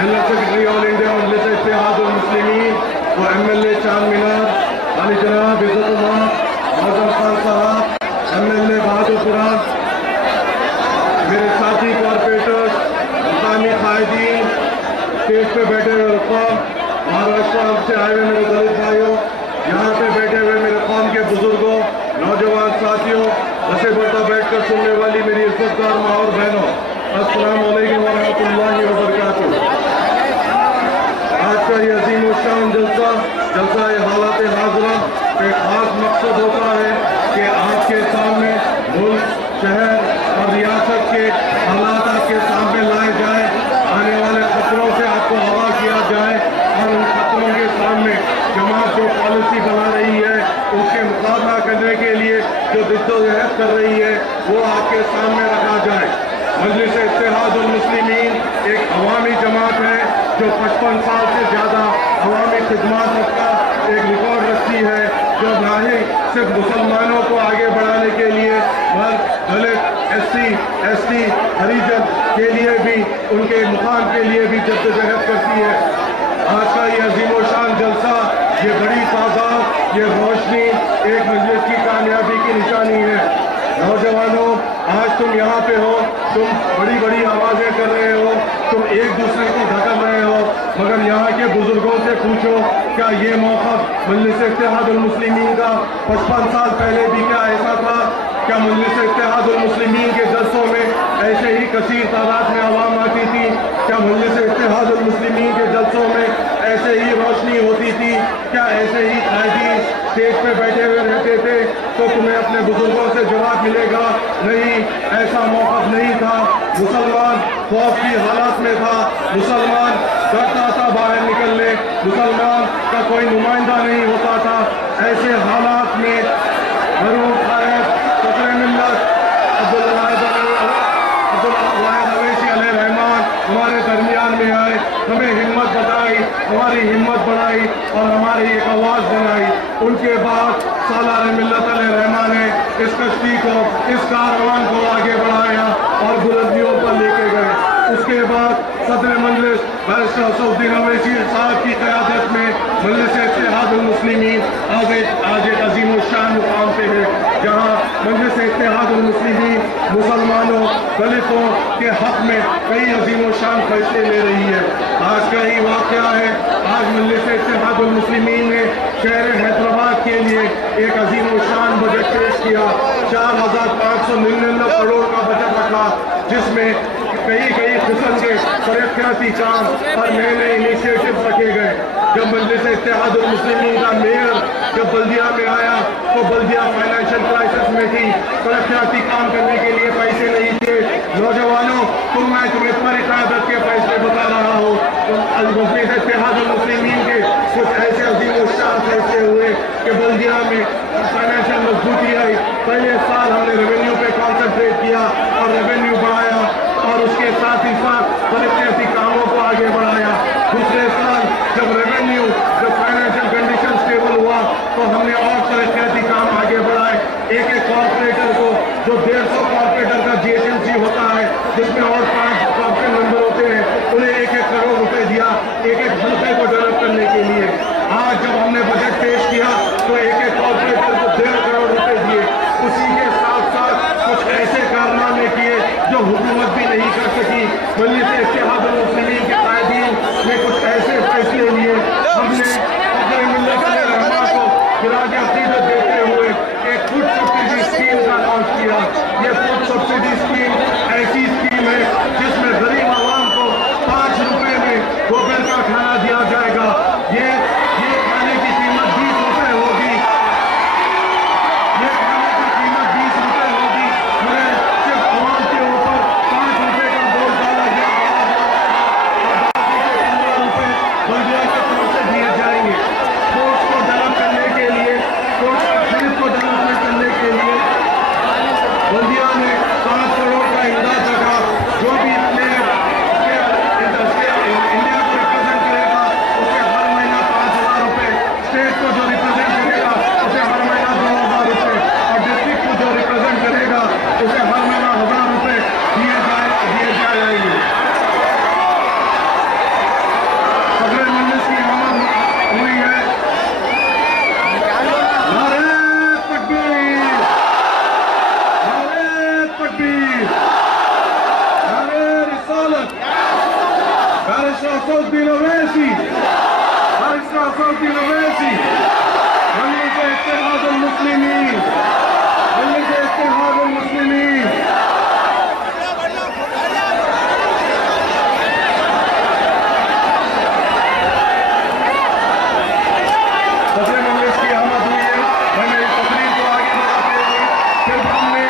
General secretary all India मजलिस इत्तेहादुल मुस्लिमीन और MLA चांद मीनार अली जनाब इज़्ज़तुल्लाह आज़म खान साहब, MLA बहादुरपुरा, मेरे साथी कॉरपोरेटर्स, मकामी कायदीन, स्टेज पे बैठे हुए कौम, महाराष्ट्र से आए हुए मेरे दलित भाइयों, यहाँ पे बैठे हुए मेरे कौम के बुजुर्गों, नौजवान साथियों, बसे बढ़ता बैठकर सुनने वाली मेरी इज्जतदार माँ और बहनों, अस्सलाम वालेकुम वरहमतुल्लाहि वबरकातुहू। आज का ये अजीम शान जलसा हालात हाज़िरा का एक खास मकसद होता है कि आपके सामने मुल्क, शहर और रियासत के हालात आपके सामने लाए जाए, आने वाले खतरों से आपको आगाह किया जाए और उन खतरों के सामने जमात जो पॉलिसी बना रही है उसके मुकाबला करने के लिए जो जद्दोजहद कर रही है वो आपके सामने रखा जाए। मजलिस इत्तेहादुल मुस्लिमीन एक अवामी जमात है जो 55 साल से ज़्यादा अवामी खिदमत का एक रिकॉर्ड रखती है, जो ना ही सिर्फ मुसलमानों को आगे बढ़ाने के लिए बल्कि दलित, SC, ST, हरिजन के लिए भी, उनके मुकाम के लिए भी जद्दोजहद करती है। आज का ये अजीम शान जलसा, ये बड़ी तादाद, ये रोशनी एक मजलिस की कामयाबी की निशानी है। नौजवानों, आज तुम यहाँ पे हो, तुम बड़ी बड़ी आवाज़ें कर रहे हो, तुम एक दूसरे को धक्का रहे हो, मगर यहाँ के बुजुर्गों से पूछो क्या ये मौका मजलिस इत्तेहादुल मुस्लिमीन का 55 साल पहले भी क्या ऐसा था? क्या मजलिस इत्तेहादुल मुस्लिमीन के जलसों में ऐसे ही कसीर तादाद में आवाम आती थी? क्या मजलिस इत्तेहादुल मुस्लिमीन के जलसों में ऐसे ही रोशनी होती थी? क्या ऐसे ही कायदीन स्टेज पे बैठे हुए रहते थे? तो तुम्हें अपने बुजुर्गों से जवाब मिलेगा, नहीं, ऐसा मौका नहीं था। मुसलमान खौफ की हालत में था, मुसलमान डरता था बाहर निकलने, मुसलमान का कोई नुमाइंदा नहीं होता था। ऐसे हालात में मरहूम क़ायद फ़ख़्र मिल्लत रहमान हमारे दरमियान में आए, हमें हिम्मत बताई, हमारी हिम्मत बढ़ाई और हमारी एक आवाज़ बनाई। उनके बाद सालार मिल्लत रहमान ने इस कश्ती को, इस कारवान को आगे बढ़ाया और बुलंदियों पर लेके गए। उसके बाद सदर मजलिस बैरिस्टर असदुद्दीन अवैसी साहब की क़यादत में मजलिस इत्तेहादुल मुस्लिमीन आज एक अजीम शान मुकाम पे है, जहाँ मजलिस इत्तेहादुल मुस्लिमीन मुसलमानों, दलितों के हक में कई अजीम शान फैसले ले रही है। आज का ही वाक़या है, आज मजलिस इत्तेहादुल मुस्लिमीन ने शहर हैदराबाद के लिए एक अजीम शान बजट पेश किया। 4,599 करोड़ का बजट रखा, जिसमें कई किस्म के तरक्याती काम और नए नए इनिशिएटिव रखे गए। जब मजलिस इत्तेहादुल मुस्लिमीन का मेयर जब बल्दिया में आया तो बल्दिया फाइनेंशियल क्राइसिस में थी, तरक्याती काम करने के लिए पैसे नहीं थे। नौजवानों, मैं तुम्हें तुम्हारी क़यादत के फैसले बता रहा हूँ। मजलिस इत्तेहादुल मुस्लिमीन के कुछ ऐसे अजीम शान फैसले हुए कि बल्दिया में फाइनेंशियल मजबूती आई। पहले साल हमने रेवेन्यू पे कॉन्सेंट्रेट किया और रेवेन्यू बढ़ाया और उसके साथ ही साथ तरक्याती कामों को आगे बढ़ाया। दूसरे साल जब फाइनेंशियल कंडीशन स्टेबल हुआ तो हमने और तरक्याती काम आगे बढ़ाए। एक कॉर्पोरेटर को, जो 150 कॉर्पोरेटर का GHMC होता है, जिसमें और 5 कॉर्पोरेट मेंबर होते हैं, उन्हें 1-1 करोड़ रुपए दिया एक हल्के को डेवलप करने के लिए। आज जब हमने बजट पेश किया तो एक कॉर्पोरेटर को 1.5 करोड़ रुपए दिए। उसी के साथ साथ कुछ ऐसे कारनामे किए जो हुकूमत भी नहीं कर सकी। मजलिस इत्तेहादुल मुस्लिमीन के कायदीन ने कुछ ऐसे फैसले लिए। हमने फ़ख़्र मिल्लत रहमान को खिराज अक़ीदत देते हुए एक फूड सब्सिडी स्कीम का लॉन्च किया। ये फूड सब्सिडी स्कीम ऐसी स्कीम है जिसमें गरीब आवाम को 5 रुपए में दोपहर का खाना दिया जाएगा। ये खाने की कीमत 20 रुपए होगी। ये खाने की कीमत 20 रुपए होगी, मगर सिर्फ आवाम के ऊपर 5 रुपए का बोझ डाला गया और बाकी के 15 रुपए बल्दिया की तरफ से दिए जाएंगे। Ashraf-Uddin Owaisi, Ashraf-Uddin Owaisi, Majlis Ittihad al-Muslimin, Majlis Ittihad al-Muslimin। सदर मजलिस की आमद हुई है। मैं मेरी तकरीर को आगे बढ़ाते हुए फिर हमने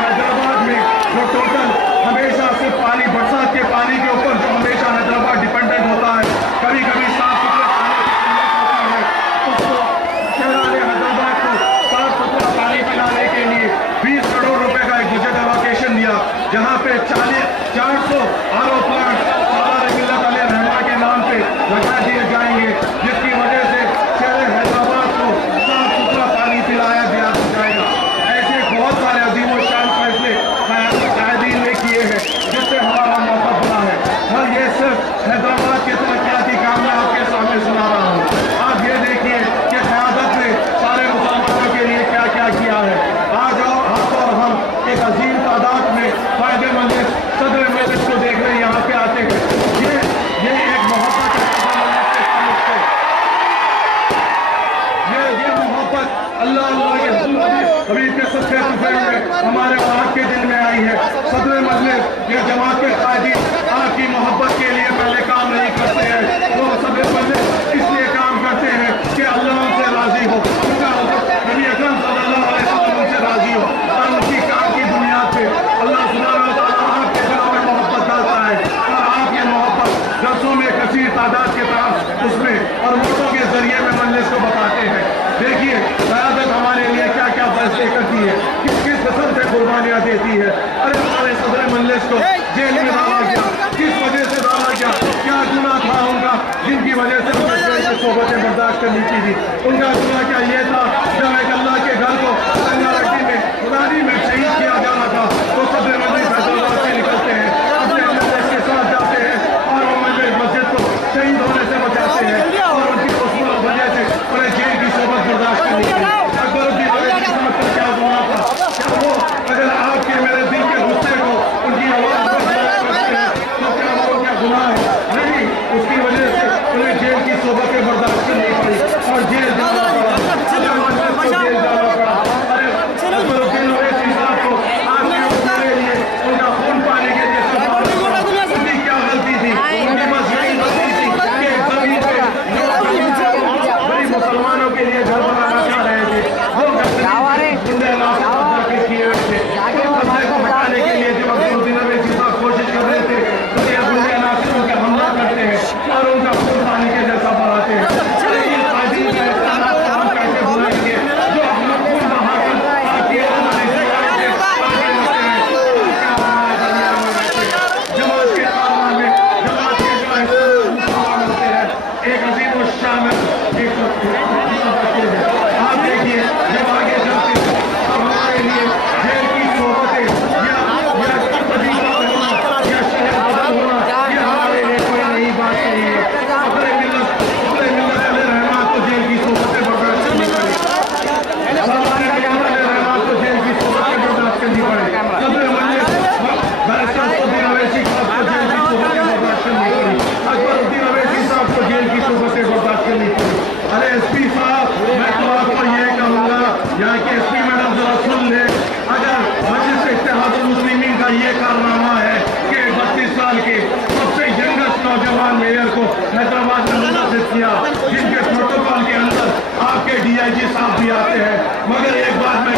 हैदराबाद में जो टोटल हमेशा से पानी, बरसात के पानी के ऊपर जो हमेशा हैदराबाद डिपेंडेंट होता है, कभी कभी साफ सुथरे पानी की किल्लत होती है, उसको शहराने हैदराबाद को साफ सुथरा पानी पिलाने के लिए 20 करोड़ रुपए का एक बजट एलोकेशन दिया, जहाँ पे 400 RO प्लांट सालार मिल्लत अलैहि रहमा के नाम पे लगा दिए जाएंगे, जिसकी वजह से शहर हैदराबाद को साफ सुथरा पानी पिलाया जाएगा। ऐसे बहुत सारे अजीम और शान फैसले कायदीन ने किए हैं, जिससे हमारा मौका बना है। और ये सिर्फ हैदराबाद के तरक्याती काम में आपके सामने सुना रहा हूँ। आप ये देखिए कि क़यादत ने सारे मुसलमानों के लिए क्या क्या किया है। आज आप और हम एक अजीम तादाद में फायदेमंद सदर मजलिस को देखने यहाँ पे आते हैं। ये एक मोहब्बत अल्लाह हबीब के सच्चे हुसैन में हमारे आपके दिल में आई है। सदर मजलिस ये जमात के कायदीन आपकी मोहब्बत के लिए पहले काम नहीं करते हैं, वो सदर मजलिस इसलिए काम करते हैं कि अल्लाह उनसे राजी हो, उनका नबी अकरम सल्लल्लाहु अलैहि वसल्लम उनसे राजी हो, और उनकी काम की बुनियाद पे अल्लाह सुब्हानहू व तआला आपके दिलों में मोहब्बत डालता है, और आप ये मोहब्बत दरसों में कसीर तादाद के साथ उसमें और वोटों के जरिए में मजलिस को बताते हैं। देखिए क़यादत हमारे लिए क्या क्या फैसले करती है, किस किस किस्म से कुर्बानियाँ देती है। अरे हमारे सदर मजलिस को जेल में डाला गया, किस वजह से डाला गया, क्या गुनाह था उनका जिनकी वजह से उन्हें जेल की सोबतें बर्दाश्त करनी की थी। उनका गुनाह क्या ये था, जब एक अल्लाह के घर को रंगारंगी में खुदानी में शहीद किया जा रहा था, तो सदर मजलिस हैदराबाद से निकलते हैं, अपने मजलिस के साथ जाते हैं और वो मस्जिद को शहीद होने से बचाते हैं, और उनकी उस वजह से उन्हें जेल की सोबत बर्दाश्त करनी की। अकबरुद्दीन ओवैसी साहब का क्या गुनाह था, क्या वो अगर आपके मेरे दिल के गुस्से को उनकी आवाज़ पर बर्दाश्त करते हैं तो क्या वो क्या गुनाह है? नहीं, उसकी वजह से उन्हें जेल की सोबतें बर्दाश्त करनी पड़ी और जेल जाना पड़ा, जेल जाना पड़ा। अरे अकबरुद्दीन ओवैसी साहब को आपने मेरे लिए उनका खून पाने के लिए उनकी क्या गलती थी? उनकी बस यही गलती थी कि जमीन पे बड़ी मुसलमानों के लिए घर बनाना चाह रहे थे, वो किए हुए थे, को हटाने के लिए जब अकबरुद्दीन ओवैसी साहब कोशिश कर रहे थे तो ये गुंडे नासिरों के हमला करते हैं और उनका खून पानी के जैसा बढ़ाते हैं। कैसे बुलाएंगे जो अपना खून बहाकर जमात के कामों में जमात के जो होते हैं एक अजीम और शामिल एक आप देखिए जब आगे चलते हैं हमारे लिए जेल की सोबतें या वजीफा होना या शहर बदल होना ये हमारे लिए कोई नई बात नहीं है। अपने मिल्लत अलैहि रहमा को जेल की सोबतें बर्दाश्त करनी पड़ी, हमारे मिल्लत अलैहि रहमा को जेल की सोबतें बर्दाश्त करनी पड़ी। सदर मजलिस अशरफुद्दीन ओवैसी साहब को जेल की सोबतें बर्दाश्त करनी पड़ी, अकबरुद्दीन ओवैसी साहब को जेल की सोबतें बर्दाश्त करनी पड़ी। अरे SP साहब, मैं तो आपको ये कहूँगा, यहाँ के SP मैडम जरा सुन ले, अगर मजलिस इत्तेहाद मुस्लिमीन का ये कारनामा है कि 32 साल के सबसे यंगेस्ट नौजवान मेयर को हैदराबाद में मुंतखब किया, जिनके प्रोटोकॉल के अंदर आपके DIG साहब भी आते हैं, मगर एक बात मैं